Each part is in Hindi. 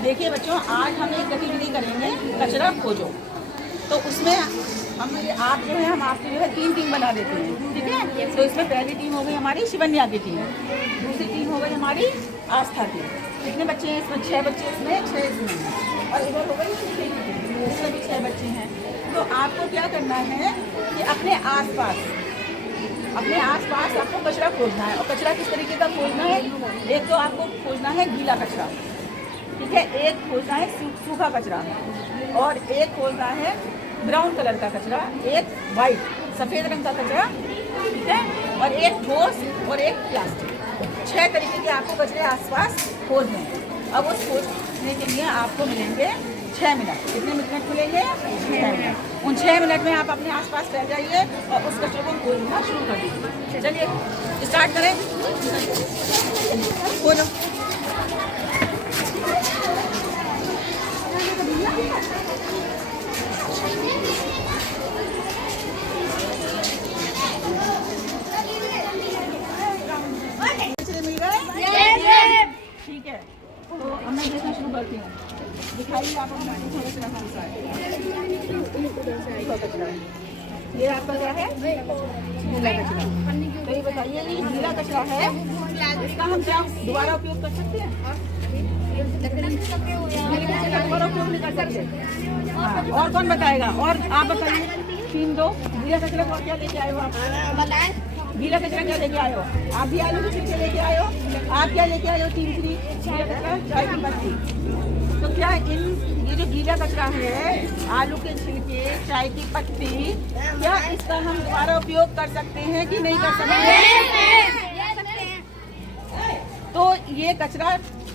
देखिए बच्चों, आज हम एक गतिविधि करेंगे कचरा खोजो। तो उसमें हम आप जो है हम आपकी जो है 3 टीम बना देते हैं, ठीक है। तो इसमें पहली टीम हो गई हमारी शिवन्या की टीम, दूसरी टीम हो गई हमारी आस्था की। कितने बच्चे हैं इसमें? 6 बच्चे इसमें, 6 इसमें, और इधर हो गई इसमें भी 6 बच्चे हैं। तो आपको क्या करना है कि अपने आसपास आपको कचरा खोजना है। और कचरा किस तरीके का खोजना है? एक तो आपको खोजना है गीला कचरा, ठीक है, एक खोजना है सूखा कचरा, और एक खोजना है ब्राउन कलर का कचरा, एक वाइट सफ़ेद रंग का कचरा, ठीक है, और एक ठोस और एक प्लास्टिक। 6 तरीके के आपको कचरे आसपास खोजने हैं। अब उस खोजने के लिए आपको मिलेंगे 6 मिनट। कितने मिनट मिलेंगे? 6 मिनट। उन 6 मिनट में आप अपने आसपास फैल जाइए और उस कचरे को खोजना शुरू कर दीजिए। चलिए स्टार्ट करें, खोलो। ठीक है, तो अब मैं देखना शुरू करती हूँ। दिखाइए आप अपना कचरा कौन सा है। ये आपका क्या है? गीला कचरा। तो ये बताइए, ये गीला कचरा है, इसका हम क्या दोबारा उपयोग कर सकते हैं? दोबारा उपयोग नहीं कर सकते। हाँ, और कौन बताएगा? और आप बताइए, 3 2 गीला कचरा को क्या लेके आए हो आप? गीला कचरा क्या लेके आए हो? आप भी आलू के छिलके लेके आए हो। आप क्या लेके आए हो? 3 गीला कचरा, चाय की पत्ती। तो क्या ये जो गीला कचरा है, आलू के छिलके, चाय की पत्ती, क्या इसका हम दोबारा उपयोग कर सकते हैं कि नहीं कर सकते? तो ये कचरा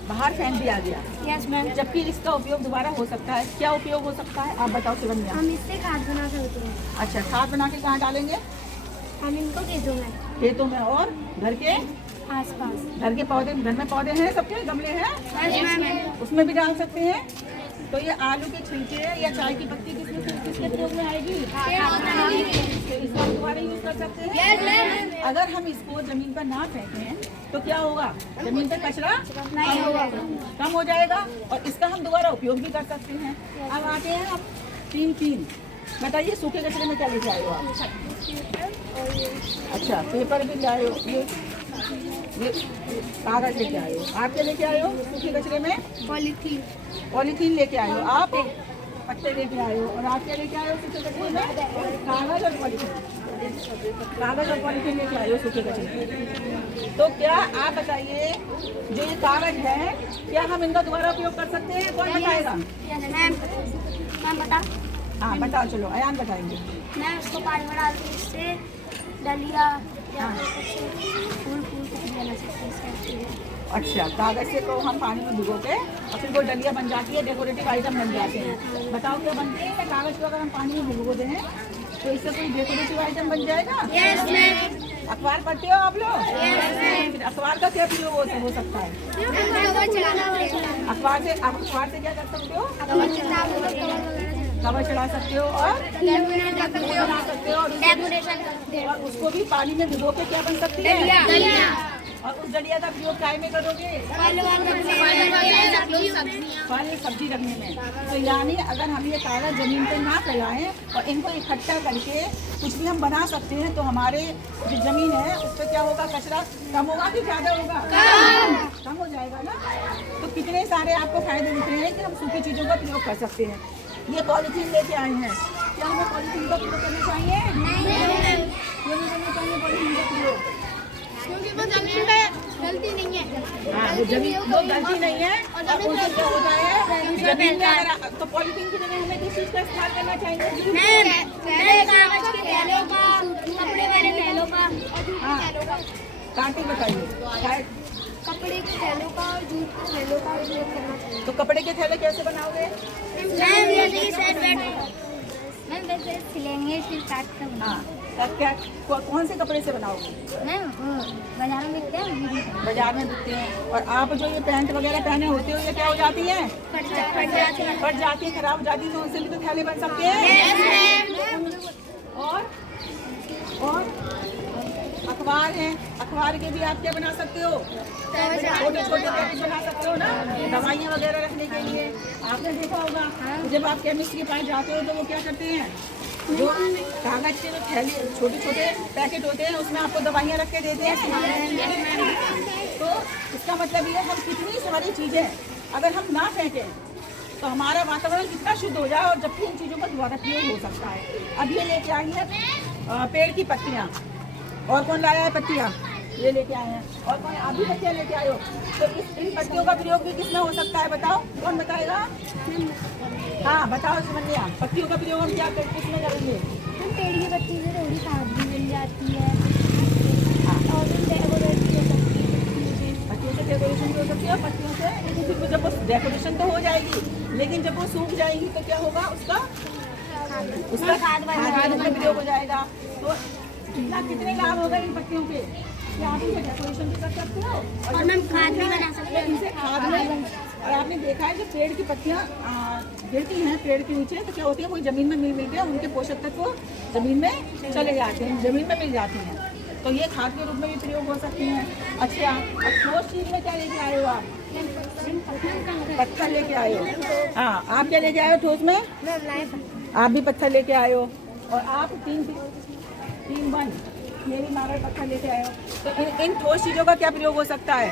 बाहर फेंक दिया गया। Yes ma'am. जबकि इसका उपयोग दोबारा हो सकता है। क्या उपयोग हो सकता है आप बताओ शिवन्या? हम इससे खाद बना सकते हैं। अच्छा, खाद बना के कहाँ डालेंगे? हम इनको खेतों में और घर के आसपास। घर के पौधे, घर में पौधे हैं, सबके गमले हैं, उसमें भी डाल सकते हैं। तो ये आलू के छिलके या चाय की पत्ती किसके प्रयोग में आएगी? तो इसको हम दोबारा यूज कर सकते हैं। अगर हम इसको जमीन पर ना फेंकें तो क्या होगा? जमीन पर कचरा कम हो जाएगा और इसका हम दोबारा उपयोग भी कर सकते हैं। अब आते हैं हम 3 बताइए, सूखे कचरे में क्या लेके आए हो आप? अच्छा, पेपर भी ले आए हो, ये कागज लेके आए हो। आप क्या लेके आए हो सूखे कचरे में? पॉलीथीन लेके आए हो। आप पत्ते लेके आए हो। और आप क्या लेके आए हो सूखे कचरे में? कागज और पॉलीथीन लेके आए हो सूखे कचरे में। तो क्या आप बताइए, जो ये कागज है, क्या हम इनका दोबारा उपयोग कर सकते हैं? कौन बताएगा? हाँ बताओ, चलो अयान बताएंगे। मैं उसको पानी में डाल के इससे डलिया या फूल बना सकते हैं। अच्छा, कागज से तो हम पानी में भिगो के और फिर वो डलिया बन जाती है, डेकोरेटिव आइटम बन जाते हैं। बताओ क्या बनते हैं? कागज को अगर हम पानी में भिगो दें तो इससे कोई डेकोरेटिव आइटम बन जाएगा? अखबार पढ़ते हो आप लोग? फिर अखबार का क्या प्रयोग हो सकता है? अखबार से क्या कर सकते हो? कवर चढ़ा सकते हो और बना सकते हो, और उसको भी पानी में भिगो के क्या बन सकती है? और उस डलिया का प्रयोग काय में करोगे? फल सब्जी रखने में। तो यानी अगर हम ये कागज जमीन पे ना फैलाएं और इनको इकट्ठा करके कुछ भी हम बना सकते हैं, तो हमारे जो जमीन है उस पर क्या होगा? कचरा कम होगा कि ज़्यादा होगा? कम हो जाएगा ना। तो कितने सारे आपको फायदे दिख रहे हैं कि हम सूखी चीज़ों का प्रयोग कर सकते हैं। ये पॉलीथीन लेके आए हैं, क्या हमें पॉलीथीन का प्रयोग करना चाहिए? क्यों नहीं करना चाहिए पॉलीथीन का प्रयोग? क्योंकि वो जमीन पे गलती नहीं है। हाँ, वो जमीन वो गलती नहीं है। और उससे क्या होता है, जमीन में अगर तो पॉलीथीन की जगह हमें किस चीज़ का इस्तेमाल करना चाहिए? कागज के थैलों का, कपड़े वाले थैलों का। हाँ, कांटी बताइए। कपड़े के थैलों का और जूट के थैलों का उपयोग करना चाहिए। तो कपड़े के थैले कैसे बनाओगे? मैम वैसे सिलेंगे फिर काट कर। हाँ, क्या कौन से कपड़े से बनाओगे? मैम बाजार में बिकते हैं। बाजार में बिकते हैं। और आप जो ये पैंट वगैरह पहने होते हो, ये क्या हो जाती हैं? फट जाती है, खराब हो जाती है। तो उनसे भी तो थैले बन सकते हैं। और अखबार है, अखबार के भी आप क्या बना सकते हो, छोटे छोटे पैकेट बना सकते हो ना, दवाइयाँ वगैरह रखने के लिए। आपने देखा होगा जब आप केमिस्ट के पास जाते हो तो वो क्या करते हैं, जो कागज के जो थैले छोटे छोटे पैकेट होते हैं उसमें आपको दवाइयाँ रख के देते हैं। तो इसका मतलब ये हम कितनी सारी चीज़ें अगर हम ना फेंकें तो हमारा वातावरण कितना शुद्ध हो जाए, और जबकि इन चीज़ों का दोबारा प्रयोग हो सकता है। अब ये लेके आई है पेड़ की पत्तियाँ, और कौन लाया है पत्तियाँ, ये लेके आए हैं, और कौन आप भी पत्तियाँ लेके आए हो। तो इन पत्तियों का प्रयोग भी किसमें हो सकता है, बताओ कौन बताएगा। हाँ बताओ सुमनिया, पत्तियों का प्रयोग हम क्या किसमें करेंगे। हम पेड़ की पत्ती से थोड़ी खाद भी मिल जाती है, और डेकोरेशन हो सकती है, पत्तियों से डेकोरेशन भी हो सकती है। पत्तियों से लेकिन जब वो डेकोरेशन तो हो जाएगी, लेकिन जब वो सूख जाएगी तो क्या होगा, उसका खाद में प्रयोग हो जाएगा। तो कितने लाभ होगा इन पत्तियों के, कि आप इनसे डेकोरेशन भी कर सकते हो और हम खाद भी बना सकते हैं इनसे खाद में। और आपने देखा है जब पेड़ की पत्तियाँ गिरती हैं पेड़ के नीचे तो क्या होती है, वो जमीन में मिल के उनके पोषक तत्व जमीन में चले जाते हैं, जमीन में मिल जाती हैं। तो ये खाद के रूप में भी प्रयोग हो सकती हैं। अच्छा, अब ठोस चीज़ में क्या लेके आए हो आप, पत्थर लेके आए हो। हाँ, आप क्या लेके आए हो ठोस में, आप भी पत्थर लेके आए हो, और आप तीन बन ये भी मार्बल पत्थर लेके आए हो। तो इन ठोस चीज़ों का क्या प्रयोग हो सकता है,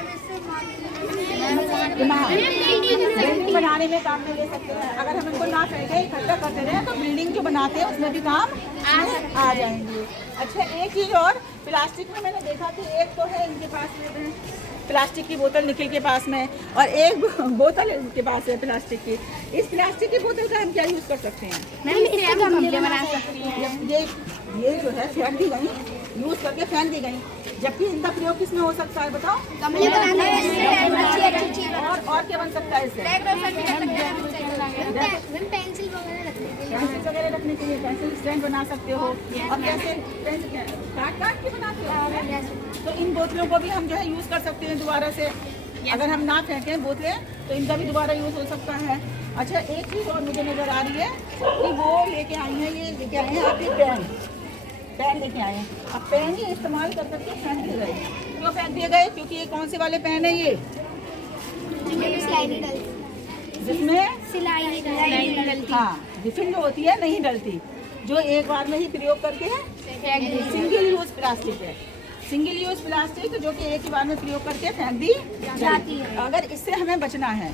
बिल्डिंग बनाने में काम में ले सकते हैं। अगर हम इनको ना फेंके इकट्ठा करते रहे तो बिल्डिंग जो बनाते हैं उसमें भी काम आ जाएंगे। अच्छा, एक चीज़ और, प्लास्टिक में मैंने देखा कि एक तो है इनके पास में प्लास्टिक की बोतल निखिल के पास में, और एक बोतल इनके पास है प्लास्टिक की। इस प्लास्टिक की बोतल का हम क्या यूज़ कर सकते हैं, ये जो है फेंक दी गई, यूज़ करके फेंक दी गई, जबकि इनका प्रयोग किसमें हो सकता है बताओ। और क्या बन सकता है इससे, पेंसिल वगैरह रखने के लिए पेंसिल स्टैंड बना सकते हो। और कैसे काट के बनाते हो। तो इन बोतलों को भी हम जो है यूज़ कर सकते हैं दोबारा से, अगर हम ना फेंकें बोतलें तो इनका भी दोबारा यूज़ हो सकता है। अच्छा, एक चीज़ और मुझे नज़र आ रही है कि वो लेके आई हैं, ये लेके आए हैं आप, ये पेन लेके आए हैं। अब पेन ही इस्तेमाल कर सकते हैं, फेंक दिए गए। क्यों फेंक दिए गए, क्योंकि ये कौन से वाले पेन है, ये जिसमें सिलाई, हाँ रिफिल जो होती है नहीं डलती, जो एक बार में ही प्रयोग करके सिंगल यूज प्लास्टिक है। सिंगल यूज प्लास्टिक जो कि एक ही बार में प्रयोग करके फेंक दी जाती है। अगर इससे हमें बचना है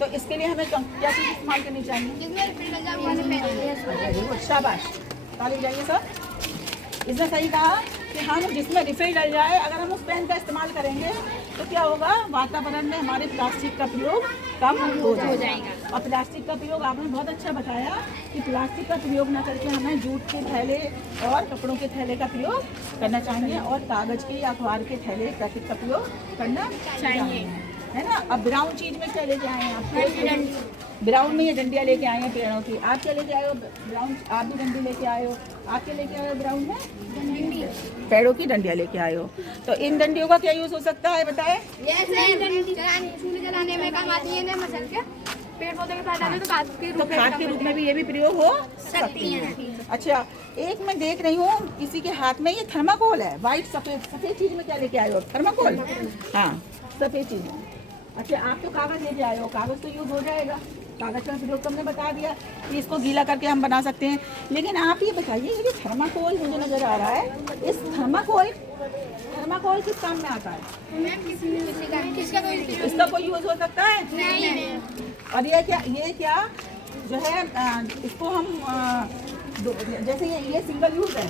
तो इसके लिए हमें क्या चीज़ इस्तेमाल करनी चाहिए, शाबाश, ताली जाइए सब। इसने सही कहा कि हम जिसमें रिफिल डल जाए, अगर हम उस पेन का इस्तेमाल करेंगे तो क्या होगा, वातावरण में हमारे प्लास्टिक का प्रयोग कम हो जाएगा। और प्लास्टिक का प्रयोग आपने बहुत अच्छा बताया कि प्लास्टिक का प्रयोग न करके हमें जूट के थैले और कपड़ों के थैले का प्रयोग करना चाहिए, और कागज़ के या अखबार के थैले पैकेट का प्रयोग करना चाहिए, है ना। अब ब्राउन चीज़ में क्या लेके आए हैं आप, ब्राउन में ये डंडियाँ लेके आए हैं पेड़ों की। आप क्या लेके आए हो, ब्राउन, आप भी डंडी लेके आए हो। आप क्या लेके आए हो, ब्राउन में पेड़ों की डंडियाँ लेके आए हो। तो इन डंडियों का क्या यूज़ हो सकता है बताएं। जलाने में काम आती है, मसल के पेड़ पौधे के साथ तो खाद के रूप में भी ये भी प्रयोग हो सकती है। अच्छा, एक मैं देख रही हूँ किसी के हाथ में ये थर्माकोल है, वाइट सफ़ेद चीज़ में क्या लेके आए हो, थर्माकोल, हाँ सफ़ेद चीज़ में। अच्छा, आप तो कागज़ लेके आए हो, कागज़ तो यूज़ हो जाएगा, कागज़ का प्रयोग तुमने बता दिया कि इसको गीला करके हम बना सकते हैं। लेकिन आप ये बताइए, ये थर्माकोल मुझे नज़र आ रहा है, इस थर्माकोल किस काम में आता है, इसका कोई यूज़ हो सकता है नहीं। और ये क्या जो है, इसको हम जैसे ये सिंगल यूज़ है,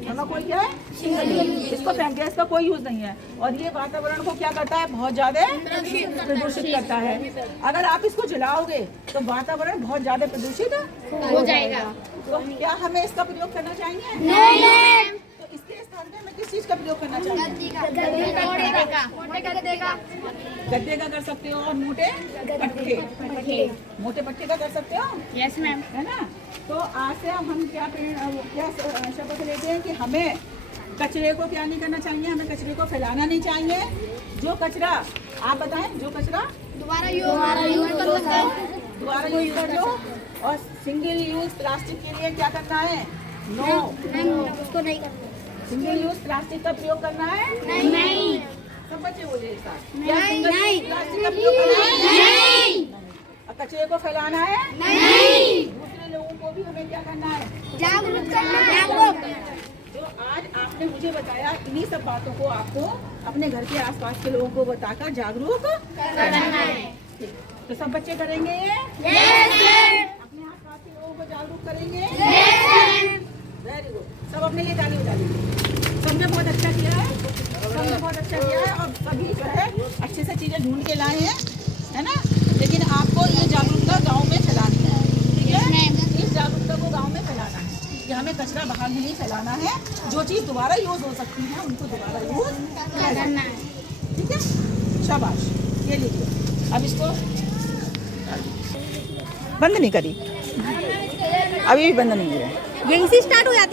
थर्माकोल क्या है, सिंगल यूज़, इसको फेंक दिया, इसका कोई यूज़ नहीं है। और ये वातावरण को क्या करता है, बहुत ज़्यादा प्रदूषित करता है। अगर आप इसको जलाओगे तो वातावरण बहुत ज़्यादा प्रदूषित हो जाएगा। तो क्या हमें इसका प्रयोग करना चाहिए, नहीं। तो इसके स्थान पे हमें किस चीज़ का प्रयोग करना चाहिए, गद्दे का कर सकते हो, और मोटे पट्टे का कर सकते हो। यस मैम, है ना। तो आज से हम क्या शपथ लेते हैं कि हमें कचरे को क्या नहीं करना चाहिए, हमें कचरे को फैलाना नहीं चाहिए। जो कचरा, आप बताएं, जो कचरा दोबारा यूज कर लो। और सिंगल यूज प्लास्टिक के लिए क्या करना है, नो, उसको नहीं करना। सिंगल यूज प्लास्टिक का प्रयोग करना है? नहीं। सब बच्चे बोले एक साथ। नहीं। क्या सिंगल नहीं। यूज प्लास्टिक का प्रयोग करना है? नहीं। और कचरे को फैलाना है? नहीं। दूसरे लोगों को भी हमें क्या करना है? जागरूक करना है। तो आज आपने मुझे बताया, इन्हीं सब बातों को आपको अपने घर के आसपास के लोगों को बताकर जागरूक करना है। ठीक। तो सब बच्चे करेंगे ये? Yes, sir. अपने आसपास के लोगों को जागरूक करेंगे? Yes, sir. Very good. सब अपने लिए ताली बजा लीजिए। सबने बहुत अच्छा किया है, सबने बहुत अच्छा किया है और सभी जो है अच्छे से चीज़ें ढूंढ के लाए हैं, है ना? लेकिन आपको ये जागरूकता गांव में फैलानी है, ठीक है? इस जागरूकता को गांव में फैलाना है कि हमें कचरा बाहर नहीं फैलाना है। जो चीज़ दोबारा यूज हो सकती है उनको दोबारा यूज करना है, ठीक है? शाबाश। ये लीजिए, अब इसको बंद नहीं करी, अभी भी बंद नहीं है। यहीं से स्टार्ट हो जाती है।